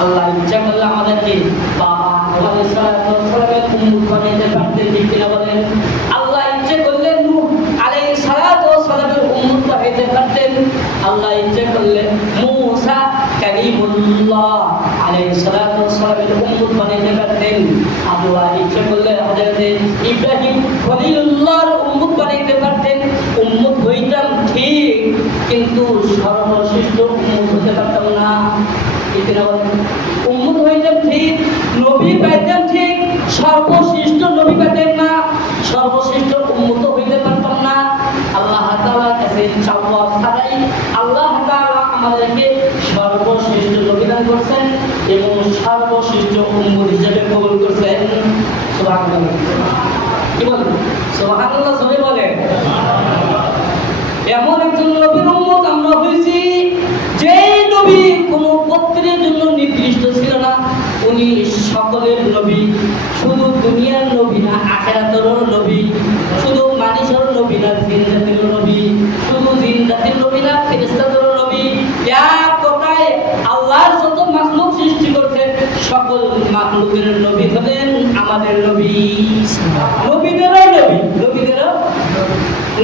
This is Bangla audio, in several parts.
আল্লাহ ইচ্ছা করলে আমাদেরকে বাবা সালামের উম্মুত বানাইতে পারতেন বলেন? আল্লাহ ইচ্ছে করলে নূহ আলাইহিস সালাতু ওয়াস সালামের বানাইতে পারতেন। আল্লাহ ইচ্ছে করলে মূসা কালিমুল্লাহ আলাইহিস সালাতু ওয়াস সালামের উম্মুত বানাইতে পারতেন। আল্লাহ ইচ্ছে করলে হযরত ইব্রাহিম খলিলুল্লাহর উম্মুত বানাইতে পারতেন উম্মুত হইতাম ঠিক কিন্তু সর্বশ্রেষ্ঠ উম্মুত হতে পারতাম না ঠিক না বলেন উম্মত হইতেন ঠিক নবী পাইতেন ঠিক, সর্বশ্রেষ্ঠ নবী পাইতেন না, সর্বশ্রেষ্ঠ উম্মত হইতে পারতাম না। আল্লাহ তাআলার কাছে চাওয়া ছাড়াই আল্লাহ তাআলা আমাদেরকে সর্বশ্রেষ্ঠ নবী দান করছেন এবং সর্বশ্রেষ্ঠ উম্মত হিসেবে কবুল করছেন। কি বলেন? সুবহানাল্লাহ সবাই বলেন। এমন একজন নবীর উম্মত আমরা হয়েছি যে নবী কোনো গোত্রের জন্য নির্দিষ্ট ছিল না। উনি সকলের নবী। শুধু দুনিয়ার নবী না, আখেরাতেরও নবী। শুধু মানুষের নবী না জিন জাতির নবী। শুধু জিন জাতির নবী না, ফেরেশতাদেরও নবী। এক কথায় আল্লাহর যত মাখলুক সৃষ্টি করছে, সকল মাখলুকের নবী হলেন আমাদের নবী। নবীদেরও নবী নবীদেরও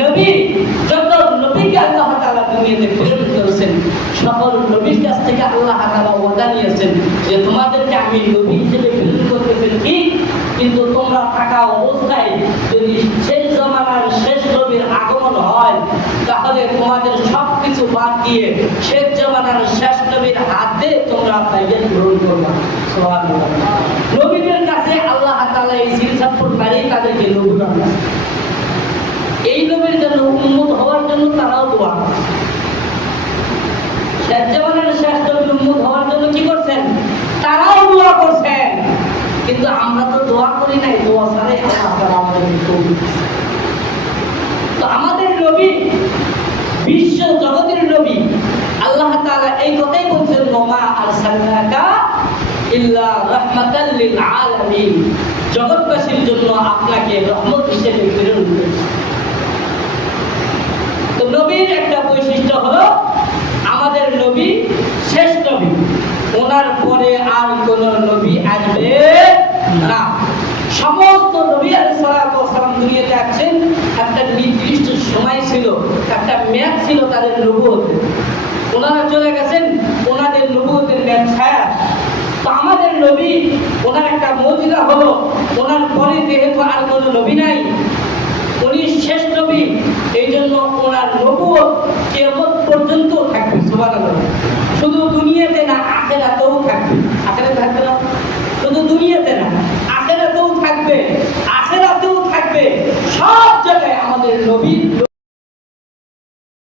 নবী। যত নবীকে আল্লাহ তাআলা দুনিয়াতে প্রেরণ করেছেন, সকল নবীর কাছ থেকে আল্লাহ তাআলা ওয়াদা নিয়েছেন যে তোমাদেরকে আমি নবী হিসেবে প্রেরণ করতেছেন ঠিক, কিন্তু তোমরা থাকা অবস্থায় যদি শেষ জমানার শেষ নবীর আগমন হয়, তাহলে তোমাদের সব বাদ দিয়ে শেষ জমানার শেষ নবীর হাতে তোমরা বাইবেল গ্রহণ করবা। নবীদের কাছে আল্লাহ তাআলা এই সিলসাপুর বাড়ি তাদেরকে নবী এই নবীর জন্য উন্মত হওয়ার জন্য তারাও দোয়া। শেষ জামানের শেষ নবীর উন্মত হওয়ার জন্য কি করছেন তারাও দোয়া করছেন কিন্তু আমরা তো দোয়া করি নাই দোয়া ছাড়াই আল্লাহ তাআলা আমাদেরকে তৌফিক দিয়েছেন। তো আমাদের নবী বিশ্ব জগতের নবী আল্লাহ তাআলা এই কথাই বলছেন ওমা আরসালনাকা ইল্লা রাহমাতাল জগৎবাসীর জন্য আপনাকে রহমত হিসেবে প্রেরণ তো নবীর একটা বৈশিষ্ট্য হলো, আমাদের নবী শেষ নবী। ওনার পরে আর কোন নবী আসবে না। সমস্ত নবী আলাইসালাম দুনিয়াতে একটা নির্দিষ্ট সময় ছিল, একটা মেয়াদ ছিল তাদের নবুয়তের। ওনারা চলে গেছেন, ওনাদের নবুয়তের মেয়াদ ছায়া। তো আমাদের নবী, ওনার একটা মজিরা হলো, ওনার পরে যেহেতু আর কোনো নবী নাই, উনি শেষ নবী এই জন্য ওনার নবুয়ত কেমন পর্যন্ত থাকবে, সুবহানাল্লাহ। শুধু দুনিয়াতে না, আখেরাতেও থাকবে। আখেরাতে থাকবে